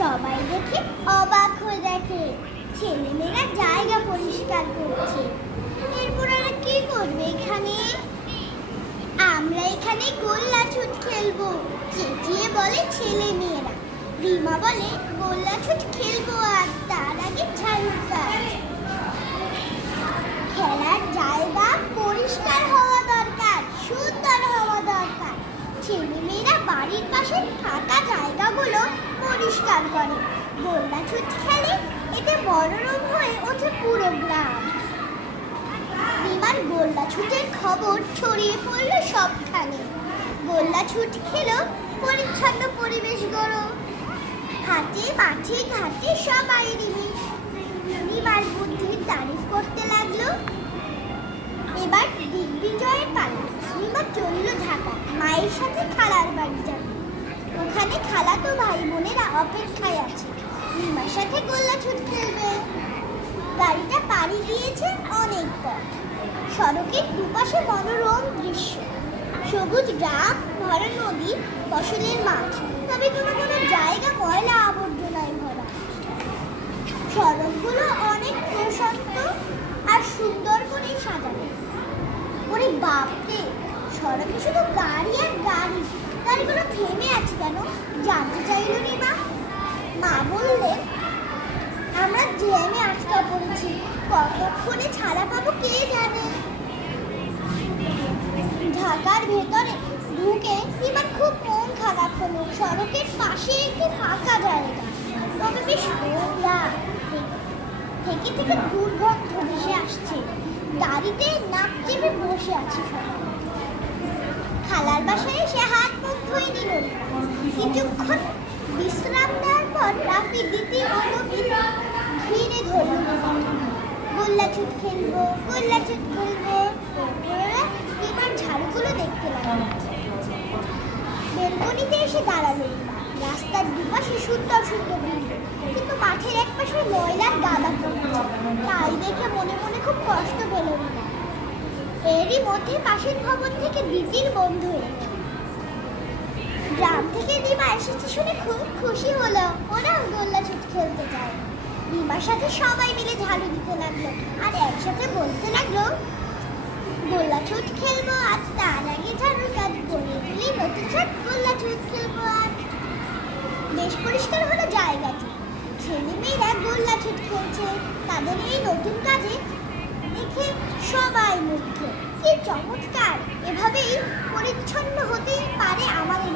সবাই দেখে অবাক হয়ে দেখে ছেলেমেয়েরা জায়গা পরিষ্কার করছে। এরপর আর কি করবে এখানে? আমরা এখানে গোল্লা ছুট খেলবো, চেঁচিয়ে বলে ছেলে মেয়েরা। রিমা বলে গোল্লা ছুট খেলবো, আর তার আগে ঝাড়ু কাজ। খেলার জায়গা পরিষ্কার হওয়া দরকার, সুন্দর হওয়া দরকার। ছেলে মেয়েরা বাড়ির পাশে ফাঁকা জায়গাগুলো পরিষ্কার করে, গোল্লা ছুট খেলে। এতে মনোরম হয়ে ওঠে পুরো গ্রাম। রিমার গোল্লা ছুটের খবর ছড়িয়ে পড়লো সবখানে। গোল্লা ছুট খেলো, পরিচ্ছন্ন পরিবেশ গড়ো। হাটে মাঠে ঘাটে সবাই রিমার বুদ্ধির তারিফ করতে লাগলো। এবার দিগ্বিজয়ের পালা। রিমা চললো ঢাকা, মায়ের সাথে খালার বাড়ি যাবে। ওখানে খালাতো ভাই বোনেরা অপেক্ষায় আছে, রিমার সাথে গোল্লা ছুট খেলবে। গাড়িটা পাড়ি দিয়েছে অনেক পথ। সড়কের দুপাশে মনোরম দৃশ্য, সবুজ গ্রাম, ভরা নদী, ফসলের মাঠ। তবে কোনো কোনো জায়গা ময়লা আবর্জনায় ভরা। সড়কগুলো অনেক প্রশস্ত আর সুন্দর করে সাজানো। ওরে বাপরে, সড়কে শুধু গাড়ি আর গাড়ি। গাড়িগুলো থেমে আছে কেন? জানতে চাইল রিমা। মা বললেন, আমরা জ্যামে আটকা পড়েছি, কতক্ষণে ছাড়া পাবো কে জানে। ঢাকার ভেতরে ঢুকে রিমার খুব মন খারাপ হলো। সড়কের পাশে একটি ফাঁকা জায়গা, তবে বেশ নোংরা। থেকে থেকে দুর্গন্ধ ভেসে আসছে। গাড়িতে নাক চেপে বসে আছে সবাই। খালার বাসায় এসে হাত মুখ ধুয়ে নিল। কিছুক্ষণ বিশ্রাম নেওয়ার পর রাফি দ্বিতীয় ঘিরে ধরল। গোল্লা ছুট খেলবো, গোল্লা ছুট খেলবো। এবার ঝাড়ুগুলো দেখতে লাগলো। বেলকনিতে এসে দাঁড়ালো। রাস্তার দুপাশে সুন্দর সুন্দর বিল্ডিং, কিন্তু মাঠের এক পাশে ময়লার গাদা পড়েছে। তাই দেখে মনে মনে খুব কষ্ট পেল রিমা। এরই মধ্যে পাশের ভবন থেকে দিদির বন্ধু এলো। গ্রাম থেকে রিমা এসেছে শুনে খুব খুশি হলো। ওরাও গোল্লা ছুট খেলতে চায়। রিমার সাথে সবাই মিলে ঝাড়ু দিতে লাগলো, আর একসাথে বলতে লাগলো, গোল্লা ছুট খেলবো, আর তার আগে ঝাড়ু কাজ করে দিলি নতুন ছুট গোল্লা ছুট খেলবো। আর বেশ পরিষ্কার হলো জায়গাটি। ছেলে মেয়েরা গোল্লা ছুট খেলছে। তাদের এই নতুন কাজে দেখে সবাই মুগ্ধ। কি চমৎকার! এভাবেই পরিচ্ছন্ন হতে পারে আমাদের